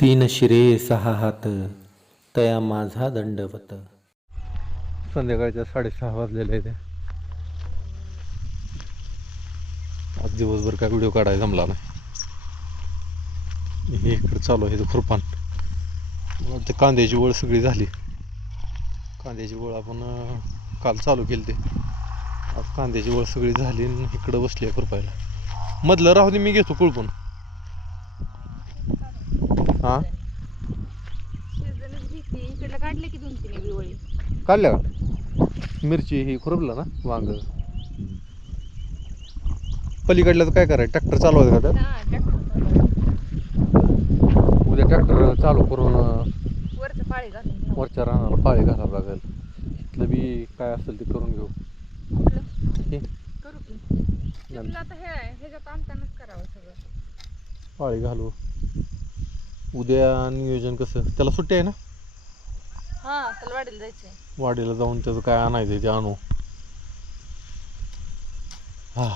तीन शिरे सहा हात तया माझा दंडवत. संध्याकाळच्या साडेसहा वाजलेले आहे आज दिवसभर काय व्हिडिओ काढायला जमला नाही. हे इकडे चालू आहे खुरपान. मला वाटतं कांद्याची वळ सगळी झाली. कांद्याची वळ आपण काल चालू केली ते आज कांद्याची वळ सगळी झाली इकडं बसली आहे खुरपायला. मधलं राहू दे मी घेतो कुळपून. हां? इकडलं काढले की दोन तीन काढल्या का? मिरची ही खुरपला ना वांग. पलीकडलं तर काय करायचं? ट्रॅक्टर चालवायचं का हा ट्रॅक्टर तर उद्या ट्रॅक्टर चालू करून अं, वरचं पाळी घालून. वरच्या रानाला पाळी घालावं लागेल. इथलं बी काय असेल ते करून घेऊ? हे? करू की. तिथलं आता हे आहे ह्याच्यात करावं सगळं. पाळी घालू. उद्या नियोजन कसं? त्याला सुट्टी आहे ना? हा त्याला वाढीला जायचंय. वाडीला जाऊन त्याचं काय आणायचं ते आणू. हा.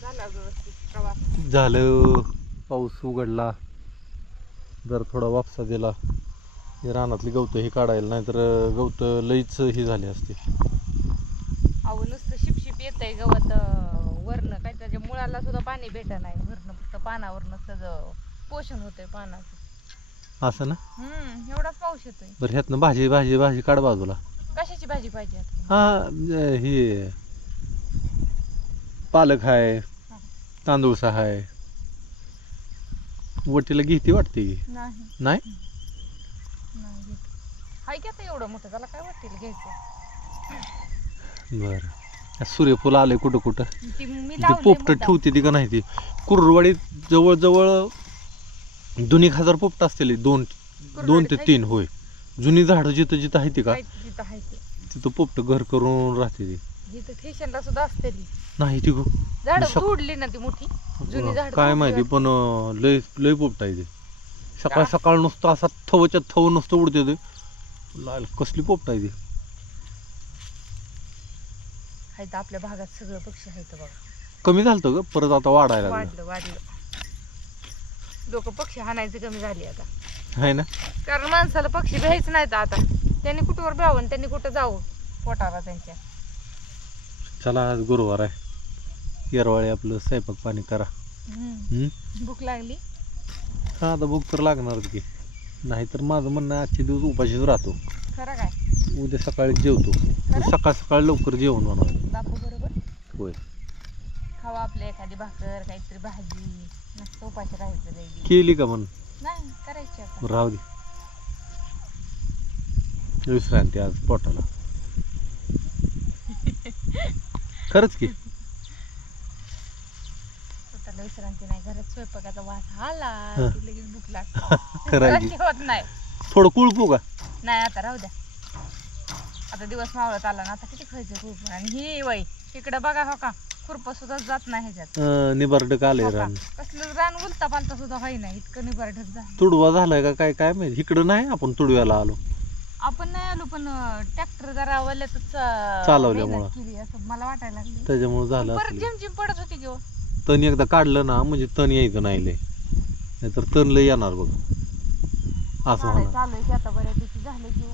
झाला व्यवस्थित प्रवास? झालं. पाऊस उघडला. जर थोडा वापसा दिला. हे रानातली गवतं हे काढायला नाहीतर गवतं लईच ही झाली असते. अहो नुसतं शिपशिप येत आहे गवत अं, वरनं. काय त्याच्या मुळाला सुद्धा पाणी भेटत नाही. वरनं फक्त पानावरनं त्याचं पोषण होतंय पानाचं. असं ना? हम्म एवढाच पाऊस येतोय. बरं ह्यातनं भाजी भाजी भाजी काढ बाजूला. कशाची भाजी पाहिजे आता? तुम्हाला? हा हे पालक आहे तांदूळसा आहे वटीला घेते वाटते की? नाही. नाही? नाही घेत. हाय की आता एवढं मोठं त्याला काय वाटेल घ्यायचं बरं. सूर्यफूल आले कुठं कुठं? ती मी ते लावलंय पोपट मुद्दाम. ठेवते ती का नाही ती? कुर्रवाडीत जवळजवळ दोन एक हजार पोपट असतील दोन दोन ते तीन होय. जुनी झाडं जिथं जिथं आहे ती का? तिथं हाय ती. तिथं पोपट घर करून राहते ती. जिथं स्टेशनला सुद्धा असते ती. नाही ती गो झाड शक- तोडली ना ती मोठी. जुनी झाड काय माहिती पण अं, लय लय पोपट आहे ते. सकाळ सकाळ नुसतं असा थवच्या थव नुसतं उडते ते. लाल कसली पोपट आहे ती. आहेत आपल्या भागात सगळं पक्षी आहेत बघा. कमी झालं ग परत आता वाढायला लागलं. वाढलं वाढलं. लोक पक्षी हाणायचे कमी झाली आता. आहे ना? कारण माणसाला पक्षी भ्यायच नाहीत आता. त्यांनी कुठवर भ्यावं आणि त्यांनी कुठं जावं? पोटाला त्यांच्या. चला आज गुरुवार आहे. येरवाळे आपलं स्वयंपाक पाणी करा. हम्म. हम्म? भूक लागली? हा आता भूक तर लागणारच की. नाहीतर माझं म्हणणं आहे, आजचे दिवस उपाशीच राहतो. खरं काय? उद्या सकाळी जेवतो. सकाळ सकाळ लवकर जेवण बनवायचं बापू बरोबर? होय. खावा आपली एखादी भाकर काहीतरी भाजी. उपाशी राहायचं. केली का म्हण नाही करायची आता. राहू दे. विश्रांती आज पोटाला. खरंच की? विश्रांती नाही घरात स्वयंपाकाचा वास आला हं. की लगेच भूक लागते. खरं आहे की. विश्रांती होत नाही. थोडं कुळपू का? नाही आता राहू द्या. आता दिवस मावळत आला ना आता किती खायचं खूप. आणि ही वय इकडे बघा हो का. खुरपा सुद्धा जात नाही ह्याच्यात. अं, हो का? रान? कसलं रान उलता पालता सुद्धा होई नाही इतकं निबरढक झालं. तुडवा झालाय का काय काय माहिती? इकडं नाही आपण तुडव्याला आलो. आपण नाही आलो पण ट्रॅक्टर जरा वल्यातच चालवल्यामुळं. केली असं मला वाटायला लागले. त्याच्यामुळे झालं परत असेल. जिमजिम पडत होती घेऊ तण एकदा काढलं ना म्हणजे तण यायचं नाही लय. नाहीतर तण लय येणार बघ. असं चालू होणार. की आता बऱ्यापैकी झालं घेऊ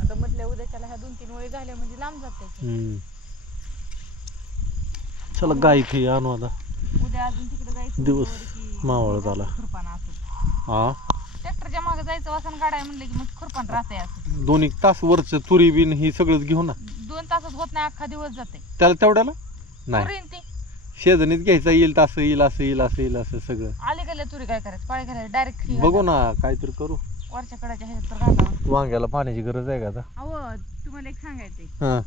आता म्हटलं उद्याच्याला ह्या दोन तीन वेळी झाल्या म्हणजे लांब जाते हम्म. चला गाई खाई आणू आता. उद्या अजून तिकडे जायचं दिवस मावळत आला. खुरपानं हा? ट्रॅक्टरच्या मागे जायचं वासन काढाय म्हणलं की मग खुरपान राहते असं. दोन एक तास वरच तुरी बिन ही सगळंच घेऊ ना. दोन तासात होत नाही अख्खा दिवस जाते त्याला तेवढ्याला? नाही. तुरीन ती. शेजानीच घ्यायचा येईल तसं येईल असं येईल असं येईल असं सगळं. आले गेले तुरी काय करायचं? पाळी करायचं डायरेक्ट बघू ना काहीतरी करू. वरच्या कडाच्या ह्याच्यात तर घालावं. वांग्याला पाण्याची गरज आहे का आता? अहो तुम्हाला एक सांगायचंय. हा.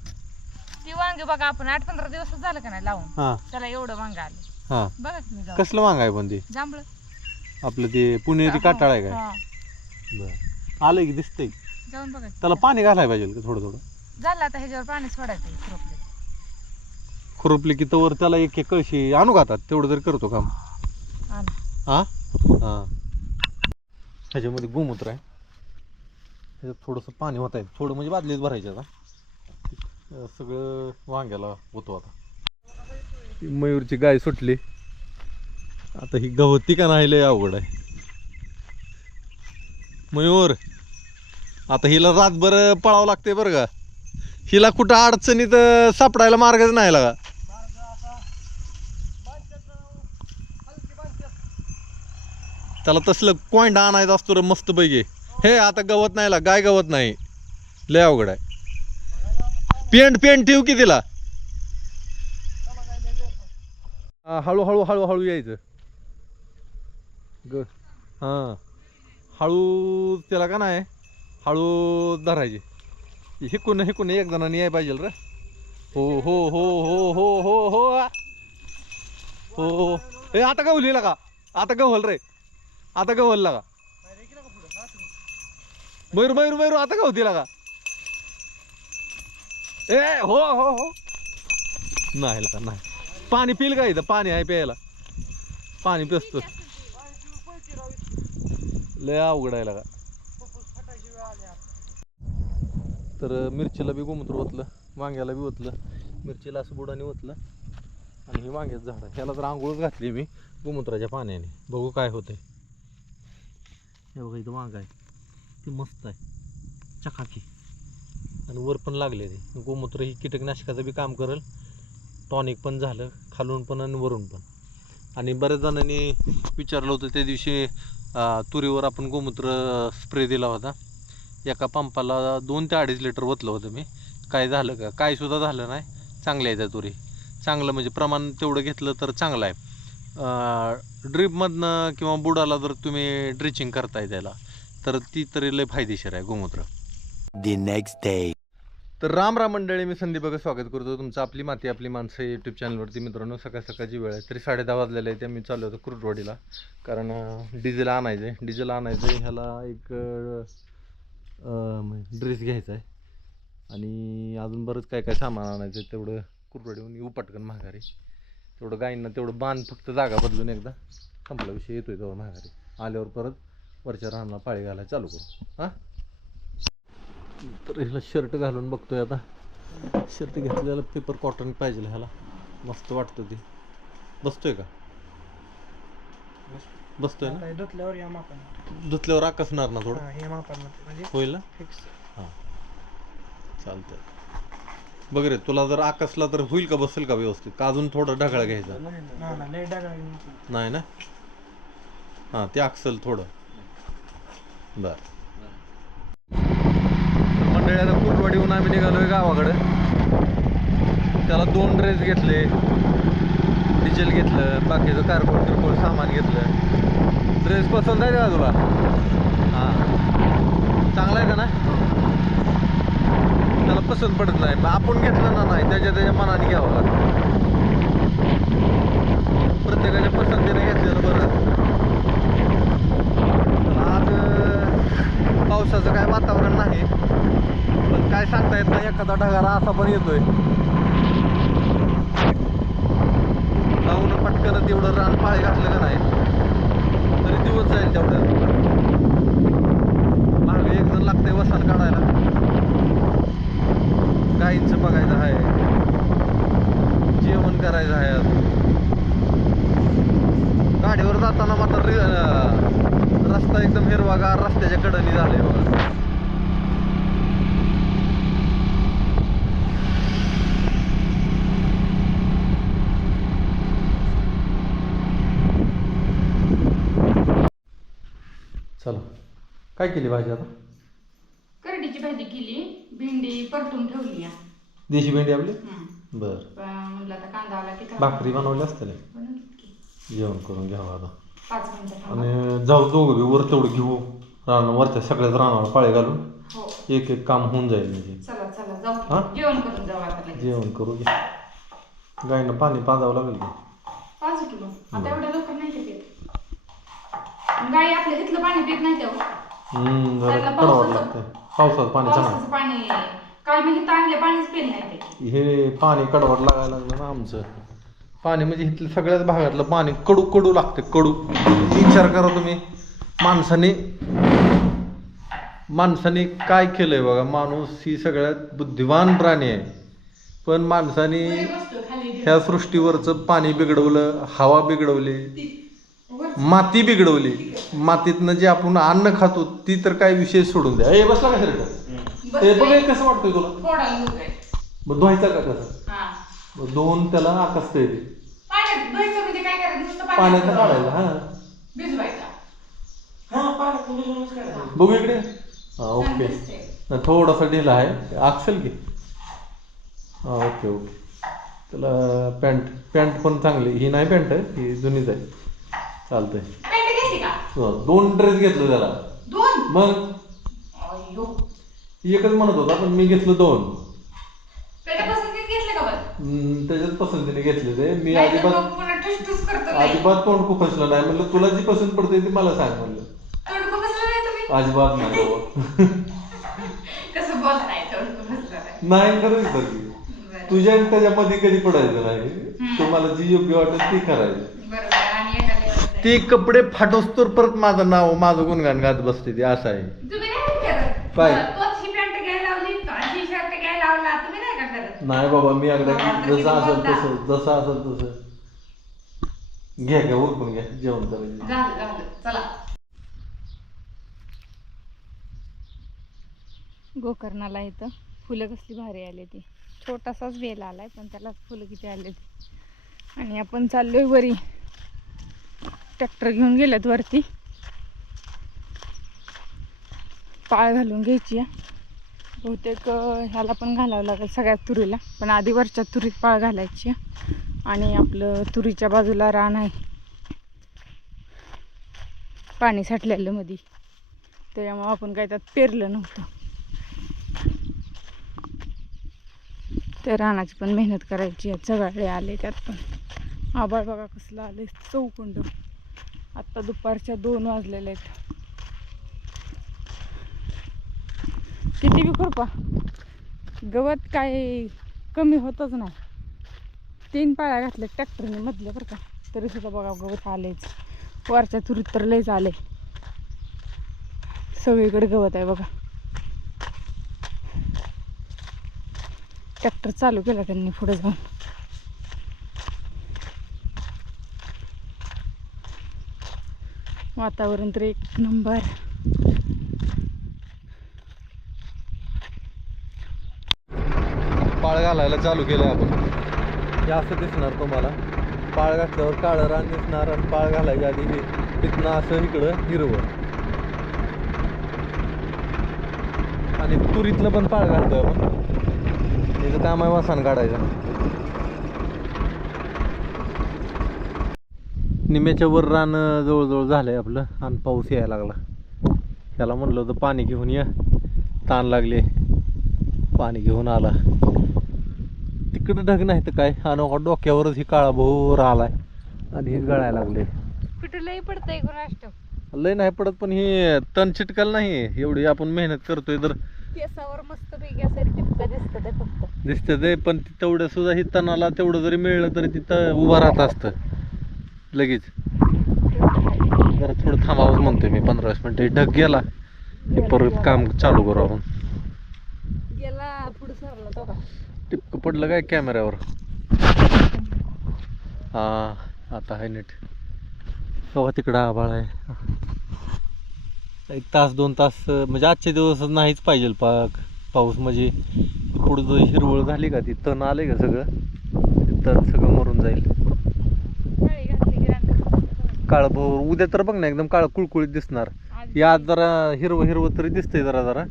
ती वांगे बघा आपण आठ पंधरा दिवस झालं का नाही लावून. हा. त्याला एवढं वांग आलं. हा. बघा तुम्ही जाऊन कसलं वांग आहे पण ते? जांभळं. आपलं ते पुणेरी काटाळ आहे काय? हा. बरं. आलंय की दिसतंय? जाऊन बघा. त्याला पाणी घालायला पाहिजे का थोडं थोडं. झालं आता ह्याच्यावर पाणी सोडायचं खुरपले. खुरपले की तवर त्याला एक एक कळशी आणू घातात तेवढं तरी करतो काम. आण. हा? हा. ह्याच्यामध्ये गोमूत्र आहे. ह्याच्यात थोडंसं पाणी होत आहे. थोडं म्हणजे बादलीत भरायचं आता. अं, सगळं वांग्याला होतो आता. मयूरची गाय सुटली. आता ही गवती का नाही लय अवघड आहे. मयूर आता हिला रातभर पळावं लागते बरं का. हिला कुठं अडचणीत सापडायला मार्गच नाही लागा त्याला तसलं कोंडा आणायचा असतो रे मस्त पैकी हे आता गवत नाही ला गाय गवत नाही. लय अवघड आहे. पेंट पेंट ठेव की तिला? हळूहळू हळूहळू यायचं. ग हां. हळू त्याला का नाही हळू धरायचे. हिकून हिकून एक जणांनी याय पाहिजे रे. हो हो हो हो हो हो हो हो, हो, हो ए आता गवली का आता गवल रे. आता गवल का मयूर मयूर मयूर आता गवती का ए हो हो हो. नाही लका नाही. पाणी पिल का इथं? पाणी आहे प्यायला. पाणी पिसतो लय अवघड आहे का तर मिरचीला बी गोमूत्र ओतलं वांग्याला बी ओतलं मिरचीला असं बुडाने ओतलं आणि हे वांग्याचं झाड आहे. ह्याला तर आंघोळच घातली मी गोमूत्राच्या पाण्याने. बघू काय होतंय. हे बघा इथं वांग आहे. ते मस्त आहे. चकाकी. आणि वर पण लागले ते. गोमूत्र ही कीटकनाशकाचं बी काम करेल. टॉनिक पण झालं खालून पण आणि वरून पण. आणि बऱ्याच जणांनी विचारलं होतं त्या दिवशी तुरीवर आपण गोमूत्र स्प्रे दिला होता. एका पंपाला दोन ते अडीच लिटर ओतलं होतं मी. काय झालं का? काय सुद्धा झालं नाही. चांगल्या आहे त्या तुरी. चांगलं म्हणजे प्रमाण तेवढं घेतलं तर चांगलं आहे. ड्रीपमधनं किंवा बुडाला जर तुम्ही ड्रिचिंग करताय त्याला तर ती तरी लय फायदेशीर आहे गोमूत्र. The next day. तर राम राम मंडळी मी संदीप बघा स्वागत करतो तुमचं आपली माती आपली माणसं यूट्यूब चॅनलवरती मित्रांनो सकाळ सकाळची वेळ आहे. तरी साडे दहा वाजलेले आहे ते मी चाललो होतो कुर्डवाडीला. कारण डिझेल आणायचं आहे डिझेल आणायचं आहे ह्याला एक ड्रेस घ्यायचा आहे आणि अजून बरंच काय काय सामान आणायचं आहे तेवढं कुरडवाडीहून येऊ पटकन माघारी. तेवढं गायींना तेवढं बांध फक्त जागा बदलून एकदा संपला विषय येतोय जवळ माघारी. आल्यावर परत वरच्या राहणार पाळी घालायला चालू करू. हां? तर ह्याला शर्ट घालून बघतोय आता. शर्ट घेतलेला पेपर कॉटन पाहिजे ह्याला. मस्त वाटतं ते. बसतोय का? बसतोय. ना? धुतल्यावर या मापानं धुतल्यावर आकसणार ना थोडं? मापानं म्हणजे होईल ना? फिक्स हां. चालतंय. बघ रे तुला जर आकसला तर होईल का बसेल का व्यवस्थित? का अजून थोडं ढगाळ घ्यायचा? नाही ना? हां ते आकसल थोडं. बर. मंडळी आता आम्ही आम्ही आहे गावाकडं. त्याला दोन ड्रेस घेतले. डिझेल घेतलं बाकीचं कारकोळ किरकोळ सामान घेतलं. ड्रेस पसंत आहे का तुला? हां. चांगला आहे का ना? त्याला पसंत पडत नाही. आपण घेतलं ना नाही त्याच्या त्याच्या मनाने घ्यावं लागतं. प्रत्येकाच्या पसंतीने घेतलेलं बरं तर आज अं, पावसाचं काय वातावरण नाही. पण काय सांगता येत नाही एखादा ढगारा असा पण येतोय. लावून पटकन तेवढं रान पाळी घातलं का नाही तरी दिवस जाईल तेवढ्यात मागे एक जण लागतंय वसन काढायला. गाईंचं बघायचं आहे जेवण करायचं आहे गाडीवर जाताना मात्र रस्ता एकदम हिरवागार रस्त्याच्या कडेने झाले बघा. चला. काय केली भाजी आता? करडीची भाजी केली भेंडी परतून ठेवली आहे. देशी भेंडी आपली. बर. ब- म्हणलं आता कांदा आला की भाकरी बनवली असते ना बनवतात की. जेवण करून घ्यावं आता. पाच मिनिटं थांबा. आणि जाऊ दोघं बी वर तेवढं घेऊ. रान वरच्या सगळ्याच रानावर पाळे घालून. हो. एक एक काम होऊन जाईल म्हणजे. चला चला हा? जाऊ जेवण करून जाऊ आता लगेच. जेवण करू घ्या गायनं पाणी पाजावं लागेल की. पाच किलो आता एवढ्या लवकर नाही ते पित. गाई आपल्या इथलं पाणी पित नाही तेव्हा. हम्म जरा त्याला कडवट पावसाचं- लागतंय. पावसात पाणी चांगलं. पावसाचं पाणी काल मी इथं आणले पाणीच पित नाही ते. हे पाणी कडवट लागायला लागलं ना आमचं. पाणी म्हणजे इथलं सगळ्याच भागातलं पाणी कडू कडू लागते कडू. विचार करा तुम्ही. माणसाने माणसाने काय केलंय बघा? माणूस ही सगळ्यात बुद्धिवान प्राणी आहे. पण माणसाने ह्या सृष्टीवरचं पाणी बिघडवलं हवा बिघडवली माती बिघडवली. मातीतनं जे आपण अन्न खातो ती तर काय विषय सोडून द्या. ए बसला का शर्ट ते बघ हे कसं वाटतंय तुला? मग धुवायचा का कसं हा. मग दोन त्याला आकसता येते पाण्यात धुवायचं म्हणजे काय करायचं? नुसतं पाण्यात पाण्यात काढायला हा. भिजवायचा. हा पाण्यात भिजवूनच काढायचं. बघू इकडे. हा ओके. दिसते. थोडासा ढिला आहे. आकसेल की हा ओके ओके. त्याला पॅन्ट पॅन्ट पण चांगली. ही नाही पॅन्ट ही जुनीच आहे. चालतंय. पॅन्ट घेतली का? हो, दोन ड्रेस घेतलं त्याला. दोन? मग? एकच म्हणत होता पण मी घेतलं दोन त्याच्या पसंतीत घेतलं का बरं हम्म, त्याच्याच पसंतीने घेतले ते मी नाहीतर अजिबात मग पुन्हा ठुसठुस करतो नाही. अजिबात तोंड खुपसलं नाही. म्हणलं तुला जी पसंत पडते ती मला सांग म्हणलं. नाही तुम्ही? अजिबात नाही बाबा. कसं बोलताय नाही नाही. खरंच तर की. बरं. तुझ्या आणि त्याच्यामध्ये कधी पडायचं नाही. तुम्हाला जी योग्य वाटेल ती करायची. बरोबर आणि ते कपडे फाटोस्तोर परत माझं नाव माझं गुणगान गात बसते ते असं आहे. तुम्ही नाही काय पॅन्ट घ्यायला लावली तोच ही शर्ट घ्यायला लावला तुम्ही नाही का करत? नाही बाबा मी अगदा जसं असेल? तसं जसं असेल तसं. घ्या घ्या उरकून घ्या. जेवण करायचं. झालं झालं चला. गोकर्णाला इथं फुलं कसली भारी आले ती. छोटासाच वेल आलाय पण त्याला फुलं किती आले ते. आणि आपण चाललोय वरी. ट्रॅक्टर घेऊन गेल्यात वरती. पाळ घालून घ्यायची आहे. बहुतेक ह्याला पण घालावं लागेल सगळ्या तुरीला. पण आधी वरच्या तुरीत पाळ घालायची. आणि आपलं तुरीच्या बाजूला रान आहे. पाणी साठलेलं मध्ये त्याच्यामुळं आपण काय त्यात पेरलं नव्हतं. त्या रानाची पण मेहनत करायची आहे. चगाळे आले त्यात पण. आबाळ बघा कसलं आले चौकुंड. आत्ता दुपारच्या दोन वाजलेले आहेत. किती बी खुरपा गवत काय कमी होतच नाही. तीन पाळ्या घातल्या ट्रॅक्टरने मधल्या बरं का. तरी सुद्धा बघा गवत आलेच वरच्या तुरीत तर लयच आले सगळीकडे गवत आहे बघा. ट्रॅक्टर चालू केला त्यांनी पुढे जाऊन. वातावरण तर एक नंबर पाळ घालायला चालू केलं आपण. हे असं दिसणार तुम्हाला. पाळ घातल्यावर काळं रान दिसणार आणि पाळ घालायच्या आधी हे तिथनं असं इकडं हिरवं. आणि तुरीतलं पण पाळ घालतो आपण. त्याचं काम आहे वासान काढायचं. निम्याच्या वर रान जवळजवळ झालंय आपलं आणि पाऊस यायला लागला. त्याला म्हणलं होतं पाणी घेऊन या. ताण लागले. पाणी घेऊन आला. तिकडं ढग नाही तर काय? आणि डोक्यावरच ही काळा भोर आलाय आणि हे गळायला लागले. कुठं लई पडतंय लय नाही पडत पण हे तण चिटकाल नाही. एवढी आपण मेहनत करतोय तर केसावर मस्त पैकी असं टिपकं दिसतं ते फक्त. दिसतं ते पण ती तेवढं सुद्धा ही तणाला तेवढं जरी मिळलं तरी तिथं उभं राहत असतं. लगेच. जरा थोडं थांबावंच म्हणतोय मी पंधरा वीस मिनिटं. हे ढग गेला की परत काम चालू करू आपण गेला पुढे सरला तो का टिपकं पडलं काय कॅमेऱ्यावर? हा आता आहे नीट. बघा तिकडं आभाळ आहे. एक तास दोन तास म्हणजे आजचे दिवस नाहीच पाहिजे पाक पाऊस म्हणजे. पुढं जो हिरवळ झाली का ती तण आले का सगळं? तण सगळं मरून जाईल. काळी उद्या तर बघ ना एकदम काळ कुळकुळीत दिसणार. या जरा हिरवं हिरवं तरी दिसतंय जरा जरा.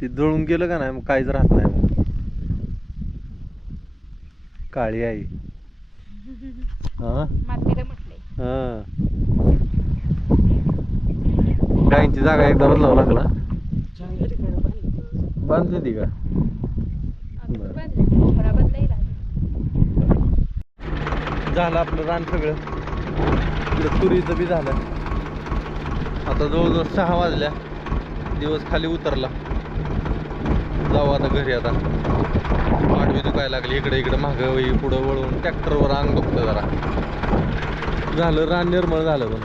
ते जळून गेलं का नाही मग काहीच राहत नाही मग काळी आई. हा? हा. गायींची जागा एकदा बदलावं लागला बांधली ती का. झालं आपलं रान सगळं. इकडं तुरीचं बी झालं. आता जवळजवळ सहा वाजल्या. दिवस खाली उतरला. जाऊ आता घरी आता. दुखायला लागली. इकडे इकडे मागं पुढं वळून. ट्रॅक्टरवर अंग बघतो जरा. झालं रान निर्मळ झालं पण.